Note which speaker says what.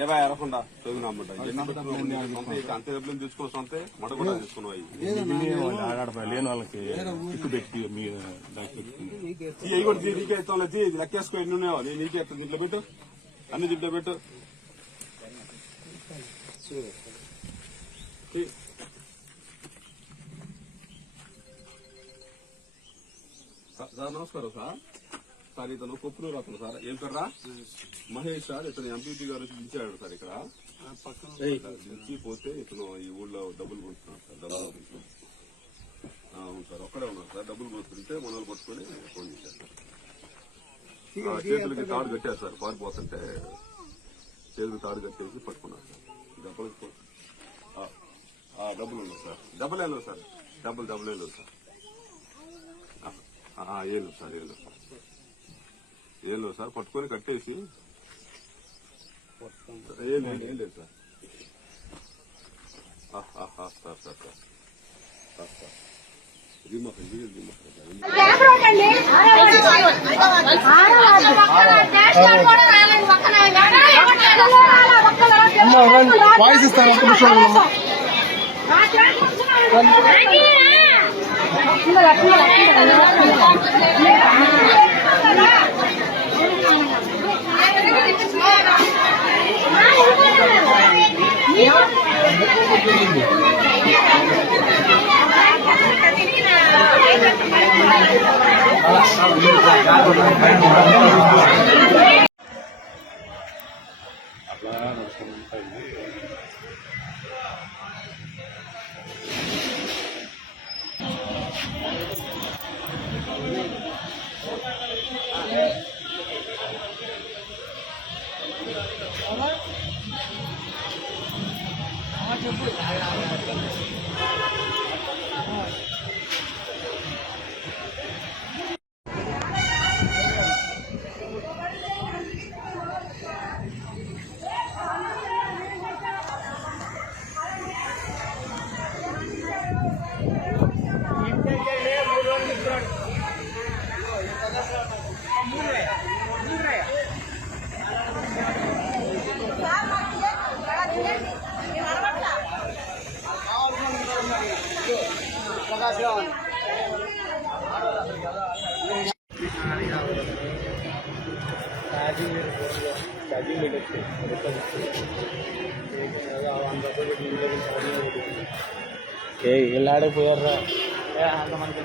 Speaker 1: ఏవా ఎరకుండా అంతే డబ్బులు తీసుకోవచ్చు అంతే మడ కూడా తీసుకున్నావు అవి
Speaker 2: ఆడపడి లేని వాళ్ళకి ఇటు పెట్టి
Speaker 1: కూడా తీ, నీకే ఇస్తాం లెక్కేసుకో ఎన్ని ఉన్నాయో. నేను నీకే ఇస్తాను దీంట్లో పెట్టు. అన్ని దీంట్లో పెట్టు. సార్, నమస్కారం సార్. సార్ ఇతను కొప్పునూరు అతను సార్. ఏం పేరా మహేష్ సార్ ఇతను ఎంపీపీ గారు దించాడు సార్ ఇక్కడ. దించి పోతే ఇతను ఈ ఊళ్ళో డబ్బులు కొడుతున్నాడు సార్ డబ్బులు అవును సార్ ఒక్కడే ఉన్నారు సార్. డబ్బులు కొడుతుంటే మనల్ని పట్టుకొని ఫోన్ చేశారు సార్. చేతులకి తాడు కట్టారు సార్. పారిపోతుంటే చేతులకు తాడు కట్టేసి పట్టుకున్నారు సార్. డబ్బులు డబ్బులు ఉన్నాయి సార్. డబ్బులు ఏం సార్. డబ్బులు డబ్బులు ఏం సార్. ఆ, ఆ, ఏం లేవు సార్ ఏం లేవు సార్. ఏం లేవు సార్ పట్టుకొని కట్టేసి. ఏం లేదు ఏం లేదు sir. Sir sir sir. Sir. Sir దిమ్మక దిమ్మక
Speaker 3: వాయిస్ ఇస్తాను ఒక్క నిమిషం అలా నడుచుకుంటుంది చెప్పు ఉండండి.
Speaker 4: ఏ ఇల్లాడిపోయారా అంత మనకి